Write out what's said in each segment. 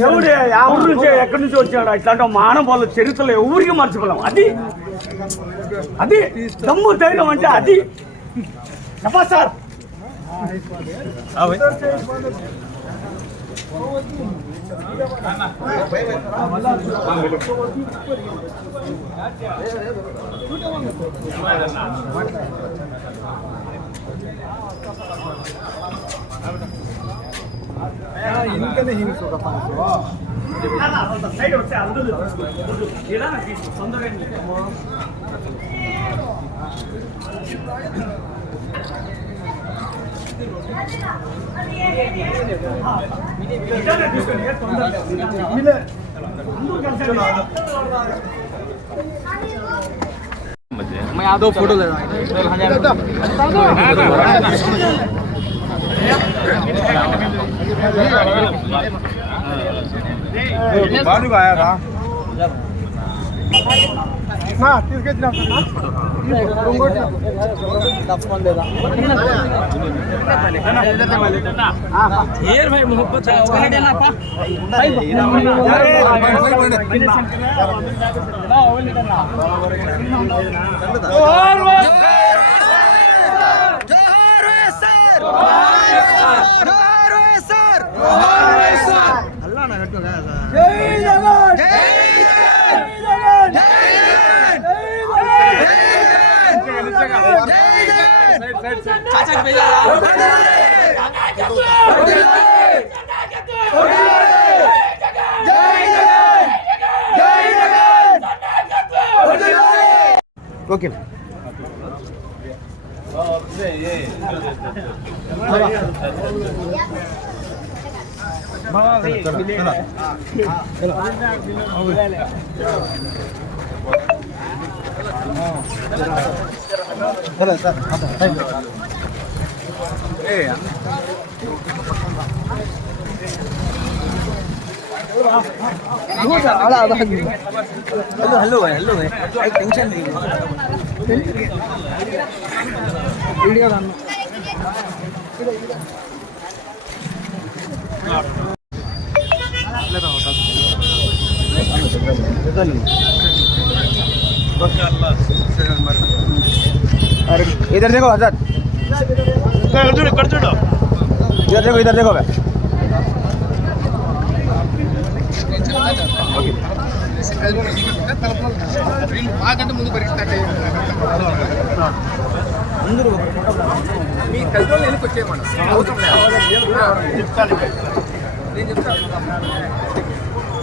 ఎవడు ఎవరి నుంచి ఎక్కడి నుంచి వచ్చాడు ఇట్లాంటి మానవాళ్ళ చరిత్రలో ఎవరికి మర్చిపోలేం అది అది దమ్ము ధైర్యం అంటే అది చెప్పా సార్ సైడ్ 야, 인간의 힘을 쏟아가는 거야. मैं यादव फोटो ले रहा हूँ బాడుగా ఆయారా తీసుకొచ్చినా ఓకే हेलो ಅಲ್ಲ ಅದು ಹಲ್ಲು ಹಲ್ಲು ಹಲ್ಲು ಟೆನ್ಷನ್ ವಿಡಿಯೋ ನಾನು डालना इधर देखो हजरत इधर देखो इधर देखो भाई మాకంటే ముందు పరిగెత్తండి మీ కలిసి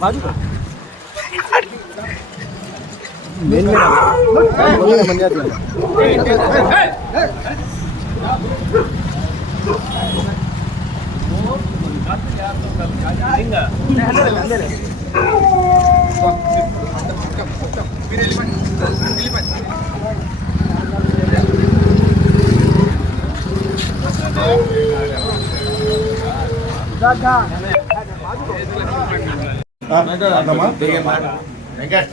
बाजू मेन में बोलिए मंदिर आएगा Venkat.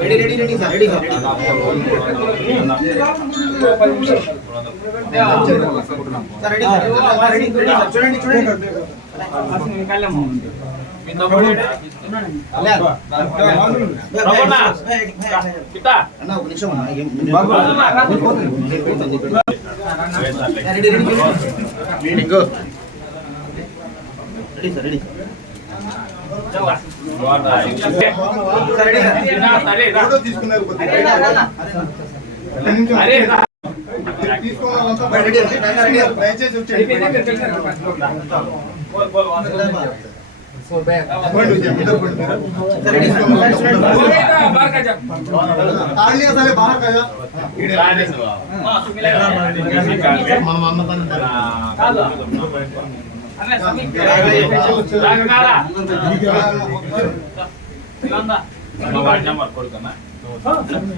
Ready ready ready sir ready sir sir ready sir ready ready sir చూడండి చూడండి అన్న ఒక నిమిషం అన్న ఏం- ready ready ready go ready sir ready. Photo తీసుకున్నారు కొద్దిగా. మనం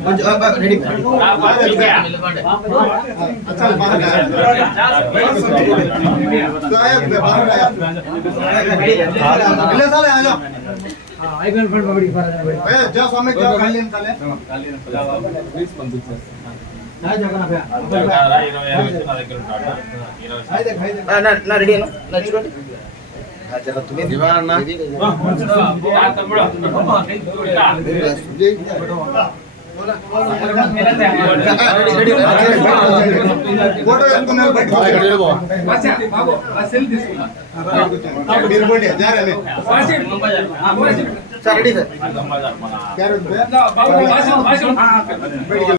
కొంచెం ఆ, ఆ, రెడీ అచ్చా, బాగా నా నా రెడీ అన్న నా చూడండి ఆ, జర తుమ్మే. ఇది- ఆ, రెడీ, రెడీ, రెడీ. ఫోటో వేసుకున్నారు బయటకు వచ్చేయండి. మీరు పోండి, జాగ్రత్త. సార్ రెడీ సార్ క్యారెట్ బే. బయటికి